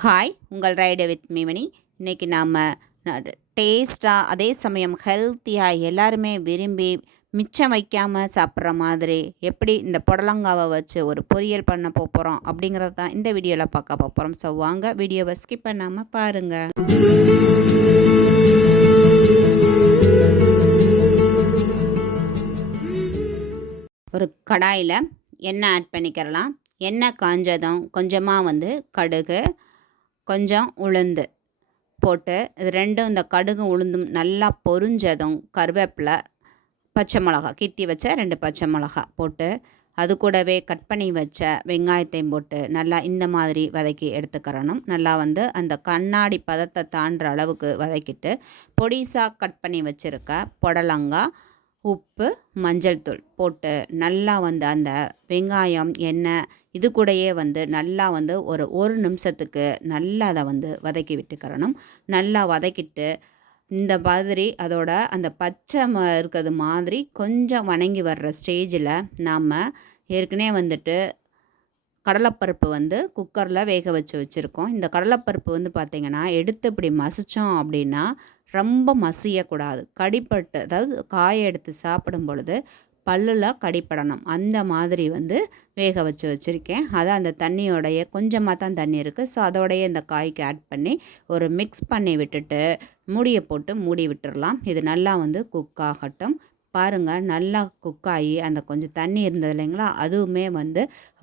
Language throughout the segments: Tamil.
ஹாய், உங்கள் ரைடு வித் மீமணி. இன்றைக்கி நாம் டேஸ்ட்டாக அதே சமயம் ஹெல்த்தியாக எல்லாருமே விரும்பி மிச்சம் வைக்காமல் சாப்பிட்ற மாதிரி எப்படி இந்த புடலங்காவை வச்சு ஒரு பொரியல் பண்ண போகிறோம் அப்படிங்கிறது தான் இந்த வீடியோவில் பார்க்க போகிறோம். ஸோ வாங்க வீடியோவை ஸ்கிப் பண்ணாமல் பாருங்கள். ஒரு கடாயில் எண்ணெய் ஆட் பண்ணிக்கிறலாம். எண்ணெய் காஞ்சதும் கொஞ்சமாக கடுகு, கொஞ்சம் உளுந்து போட்டு இது ரெண்டும் இந்த கடுகு உளுந்தும் நல்லா பொரிஞ்சதும் கருவேப்பிலை, பச்சை மிளகா கித்தி வச்ச 2 பச்சை மிளகா போட்டு அது கூடவே கட் பண்ணி வச்ச வெங்காயத்தையும் போட்டு நல்லா இந்த மாதிரி வதக்கி எடுத்துக்கிறணும். நல்லா அந்த கண்ணாடி பதத்தை தாண்டுற அளவுக்கு வதக்கிட்டு பொடிசாக கட் பண்ணி வச்சுருக்க புடலங்காய், உப்பு, மஞ்சள் தூள் போட்டு நல்லா அந்த வெங்காயம், எண்ணெய் இது கூடயே நல்லா ஒரு நிமிஷத்துக்கு நல்லா அதை வதக்கி விட்டுக்கிறணும். நல்லா வதக்கிட்டு இந்த மாதிரி அதோட அந்த பச்சை இருக்கிறது மாதிரி கொஞ்சம் வணங்கி வர்ற ஸ்டேஜில் நாம் ஏற்கனவே கடலைப்பருப்பு குக்கரில் வேக வச்சுருக்கோம். இந்த கடலைப்பருப்பு பார்த்திங்கன்னா எடுத்து இப்படி மசித்தோம் அப்படின்னா ரொம்ப மசியக்கூடாது. கடிப்பட்டு, அதாவது காயை எடுத்து சாப்பிடும் பொழுது பல்லில் கடிப்படணும். அந்த மாதிரி வேக வச்சுருக்கேன். அதை அந்த தண்ணியோடைய கொஞ்சமாக தான் தண்ணி இருக்குது. ஸோ அதோடைய இந்த காய்க்கு ஆட் பண்ணி ஒரு மிக்ஸ் பண்ணி விட்டுட்டு மூடியை போட்டு மூடி விட்டுடலாம். இது நல்லா குக் ஆகட்டும். பாருங்கள், நல்லா குக்காகி அந்த கொஞ்சம் தண்ணி இருந்தது இல்லைங்களா, அதுவுமே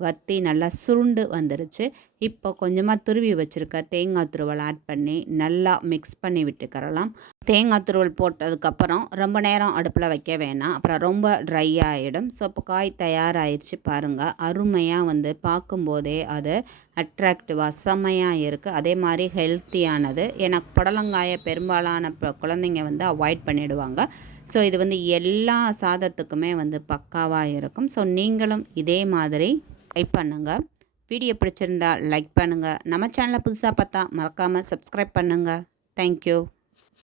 வற்றி நல்லா சுருண்டு வந்துருச்சு. இப்போ கொஞ்சமாக துருவி வச்சுருக்க தேங்காய் துருவல் ஆட் பண்ணி நல்லா மிக்ஸ் பண்ணி விட்டுக்கிறலாம். தேங்காய் துருவல் போட்டதுக்கப்புறம் ரொம்ப நேரம் அடுப்பில் வைக்க வேணாம், அப்புறம் ரொம்ப ட்ரை ஆகிடும். ஸோ இப்போ காய் தயாராகிடுச்சு பாருங்கள். அருமையாக பார்க்கும்போதே அது அட்ராக்டிவாக செம்மையாக இருக்குது. அதே மாதிரி ஹெல்த்தியானது. எனக்கு புடலங்காயை பெரும்பாலான குழந்தைங்க அவாய்ட் பண்ணிவிடுவாங்க. ஸோ இது எல்லா சாதத்துக்குமே பக்காவாக இருக்கும். ஸோ நீங்களும் இதே மாதிரி ட்ரை பண்ணுங்கள். வீடியோ பிடிச்சிருந்தா லைக் பண்ணுங்கள். நம்ம சேனலை புதுசாக பார்த்தா மறக்காமல் சப்ஸ்கிரைப் பண்ணுங்கள். தேங்க்யூ.